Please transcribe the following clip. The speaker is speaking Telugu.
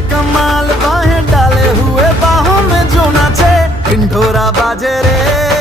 कमाल, बाहें डाले हुए बाहों में जो नाचे, ढिंढोरा बाजे रे।